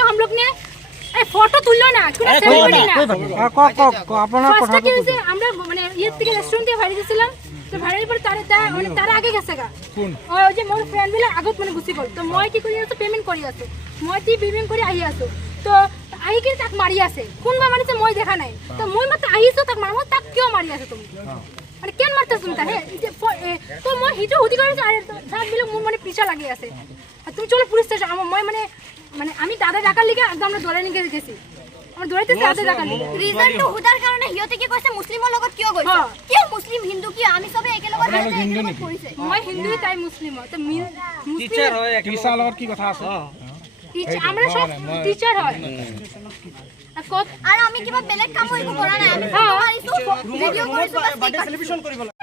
हम लोग ने फोटो তুললো না কোন সেলিব্রিটি না আপনারা কথা বলতে আমরা মানে ইয়ে থেকে রেস্টুরেন্ট থেকে বাইরে গেছিলাম তো বাইরের পর তার আগে গেছে গা কোন ওই যে মোর ফ্রেন্ড গুলো আগত মানে গুছি গল তো মই কি করি তো পেমেন্ট করি আছে মই তি পেমেন্ট করে আই আছো তো আই কি তাক মারি আছে কোনবা মানে তো মই দেখা নাই তো মই মাত্র আইছো তাক মারমো তাক কিয় মারি আছে তুমি মানে কেন মারতেছ তুমি তাহে তো মই হিটো হুদি করিছ আর সাত মিলে মোর মানে পিছা লাগি আছে তুমি চলো পুলিশ স্টেশন মই মানে মানে আমি দাদা ডাকার লিগে একদম আমরা দৌড়াই নিয়ে গেছি আমরা দৌড়াইতেছি দাদা ডাকার লিগে রিজন তো হুদার কারণে হিয়তে কি কইছে মুসলিমৰ লগত কিয় গৈছে কিয় মুসলিম হিন্দু কি আমি সবে একে লগত হিন্দু নি মই হিন্দু তাই মুসলিম তো টিচার হয় টিচার লগত কি কথা আছে টিচার আমরা সব টিচার হয় আর আমি কিবা বেলেগ কাম হইব কৰা নাই আমি মাৰিছো ভিডিও কৰিছো বাৰ্থডে সেলিব্ৰেশন কৰিব মই